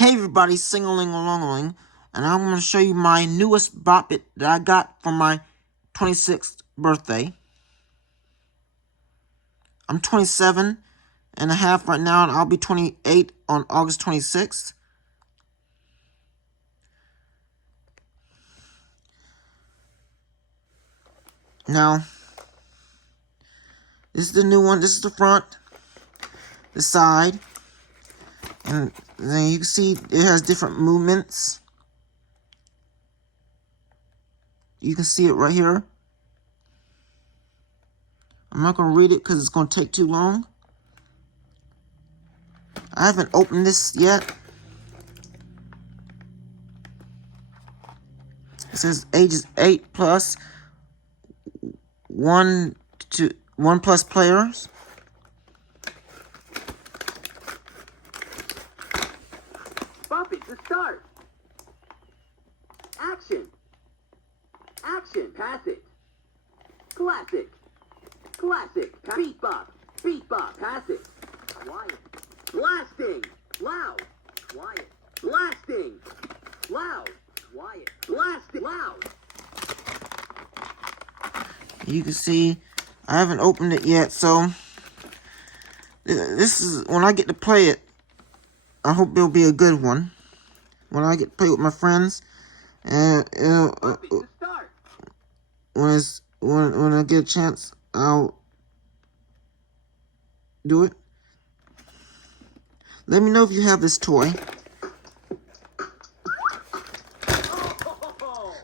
Hey everybody, sing-a-ling-a-long-a-ling, and I'm going to show you my newest Bop It that I got for my 26th birthday. I'm 27 and a half right now, and I'll be 28 on August 26th. Now, this is the new one. This is the front, the side, and then you can see it has different movements. You can see it right here. I'm not going to read it because it's going to take too long. I haven't opened this yet. It says ages 8 plus, 1 plus players. Bop it to start. Action. Action. Pass it. Classic. Classic. Beat bop. Beat bop. Pass it. Quiet. Blasting. Loud. Quiet. Blasting. Loud. Quiet. Blasting. Loud. You can see I haven't opened it yet, so this is when I get to play it. I hope it'll be a good one when I get to play with my friends, and when I get a chance, I'll do it. Let me know if you have this toy.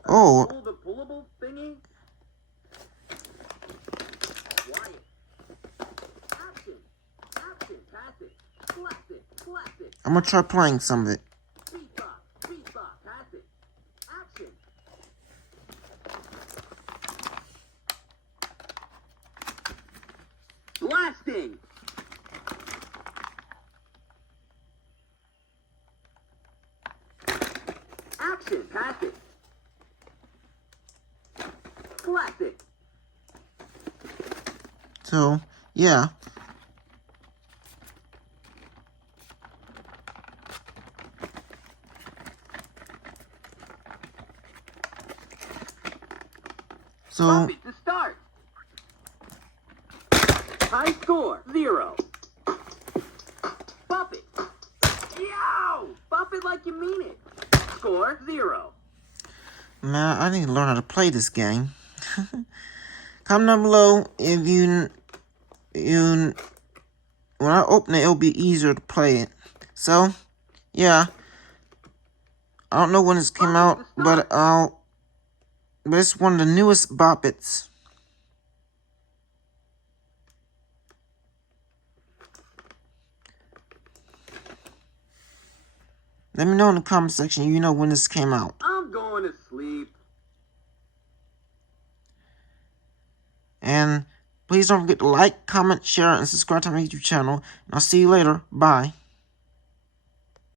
Oh. The pullable thingy. Quiet. Action. Action. Pass it. Classic. Classic. I'm gonna try playing some of it. Beat bop. Beat bop. Pass it. Action. Blasting. Action. Pass it. Classic. So, yeah. So, Bop it to start. High score, 0. Bop it. Yow! Bop it like you mean it. Score, 0. man, I need to learn how to play this game. Comment down below if when I open it, it'll be easier to play it. So, yeah. I don't know when this came out, but it's one of the newest Bop Its. Let me know in the comment section you know when this came out. I'm going to sleep. And please don't forget to like, comment, share, and subscribe to my YouTube channel. And I'll see you later. Bye.